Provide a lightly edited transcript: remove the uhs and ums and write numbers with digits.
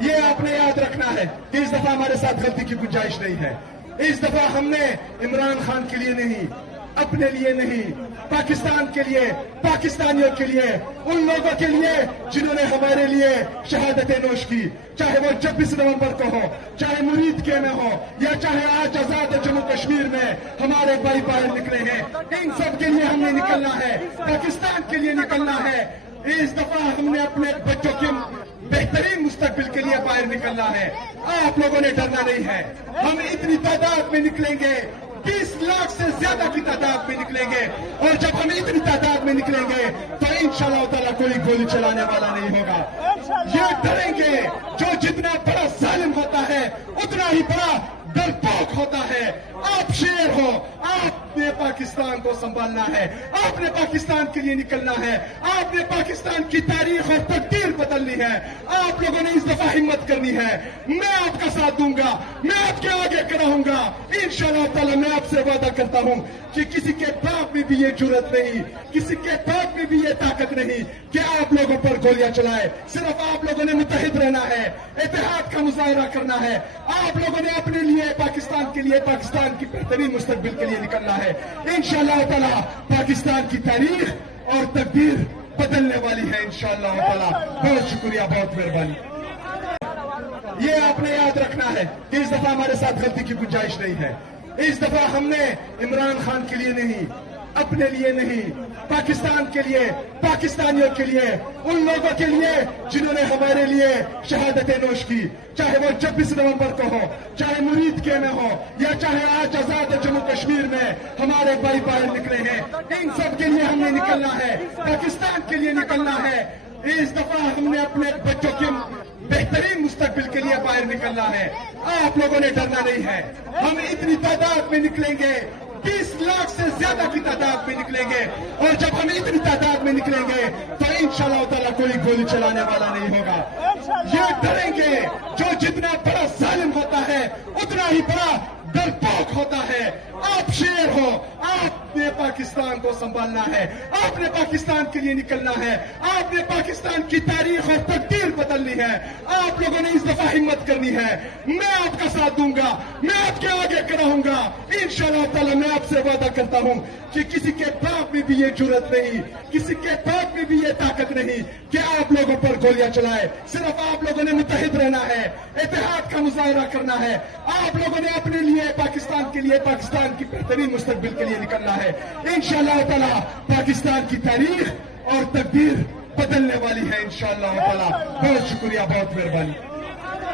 یہ آپ نے یاد رکھنا ہے کہ اس دفعہ ہمارے ساتھ غلطی کی گنجائش نہیں ہے. اس دفعہ ہم نے عمران خان کے لیے نہیں، اپنے لیے نہیں، پاکستان کے لیے، پاکستانیوں کے لیے، ان لوگوں کے لیے جنہوں نے ہمارے لیے شہادتیں نوش کی، چاہے وہ 26 نومبر کو ہو، چاہے مرید کے میں ہو، یا چاہے آج آزاد جموں کشمیر میں ہمارے بھائی باہر نکلے ہیں. ان سب کے لیے ہم نے نکلنا ہے، پاکستان کے لیے نکلنا ہے. اس دفعہ ہم نے اپنے بچوں کے بہترین مستقبل کے لیے باہر نکلنا ہے. آپ لوگوں نے ڈرنا نہیں ہے. ہم اتنی تعداد میں نکلیں گے، 20 لاکھ سے زیادہ کی تعداد میں نکلیں گے، اور جب ہم اتنی تعداد میں نکلیں گے تو انشاءاللہ تعالیٰ کوئی گولی چلانے والا نہیں ہوگا. یہ ڈریں گے جو جتنا بڑا ظالم ہوتا ہے اتنا ہی بڑا ڈرپوک ہوتا ہے. آپ شیر ہو، آپ نے پاکستان کو سنبھالنا ہے، آپ نے پاکستان کے لیے نکلنا ہے، آپ نے پاکستان کی تاریخ اور تقدیر بدلنی ہے. آپ لوگوں نے اس دفعہ ہمت کرنی ہے. میں آپ کا ساتھ دوں گا، میں آپ کے آگے کھڑا ہوں گا. انشاءاللہ تعالی میں آپ سے وعدہ کرتا ہوں کہ کسی کے باپ میں بھی یہ جرت نہیں، کسی کے باپ میں بھی یہ طاقت نہیں کہ آپ لوگوں پر گولیاں چلائے. صرف آپ لوگوں نے متحد رہنا ہے، اتحاد کا مظاہرہ کرنا ہے. آپ لوگوں نے اپنے لیے، پاکستان کے لیے، پاکستان کی بہترین مستقبل کے لیے نکلنا ہے. انشاءاللہ تعالی پاکستان کی تاریخ اور تقدیر بدلنے والی ہے انشاءاللہ تعالی. بہت شکریہ، بہت مہربانی. یہ آپ نے یاد رکھنا ہے کہ اس دفعہ ہمارے ساتھ غلطی کی گنجائش نہیں ہے. اس دفعہ ہم نے عمران خان کے لیے نہیں، اپنے لیے نہیں، پاکستان کے لیے، پاکستانیوں کے لیے، ان لوگوں کے لیے جنہوں نے ہمارے لیے شہادتیں نوش کی، چاہے وہ 26 نومبر کو ہو، چاہے مرید کے میں ہو، یا چاہے آج آزاد جموں کشمیر میں ہمارے بھائی باہر نکلے ہیں. ان سب کے لیے ہم نے نکلنا ہے، پاکستان کے لیے نکلنا ہے. اس دفعہ ہم نے اپنے بچوں کے بہترین مستقبل کے لیے باہر نکلنا ہے. آپ لوگوں نے ڈرنا نہیں ہے. ہم اتنی تعداد میں نکلیں گے، 20 لاکھ سے زیادہ کی تعداد میں نکلیں گے، اور جب ہم اتنی تعداد میں نکلیں گے تو انشاءاللہ تعالیٰ کوئی گولی چلانے والا نہیں ہوگا. یہ ڈریں گے جو جتنا بڑا ظالم ہوتا ہے اتنا ہی بڑا ڈرپوک ہوتا ہے. آپ شیر ہو، آپ نے پاکستان کو سنبھالنا ہے، آپ نے پاکستان کے لیے نکلنا ہے، آپ نے پاکستان کی تاریخ اور تقدیر بدلنی ہے. آپ لوگوں نے اس دفعہ ہمت کرنی ہے. میں آپ کا ساتھ دوں گا، میں آپ کے آگے کھڑا ہوں گا. انشاءاللہ تعالی میں آپ سے وعدہ کرتا ہوں کہ کسی کے باپ میں بھی یہ جرت نہیں، کسی کے باپ میں بھی یہ طاقت نہیں کہ آپ لوگوں پر گولیاں چلائے. صرف آپ لوگوں نے متحد رہنا ہے، اتحاد کا مظاہرہ کرنا ہے. آپ لوگوں نے اپنے لیے، پاکستان کے لیے، پاکستان کی بہترین مستقبل کے لیے نکلنا ہے. انشاءاللہ تعالی پاکستان کی تاریخ اور تقدیر بدلنے والی ہے انشاءاللہ تعالی. بہت شکریہ، بہت مہربانی.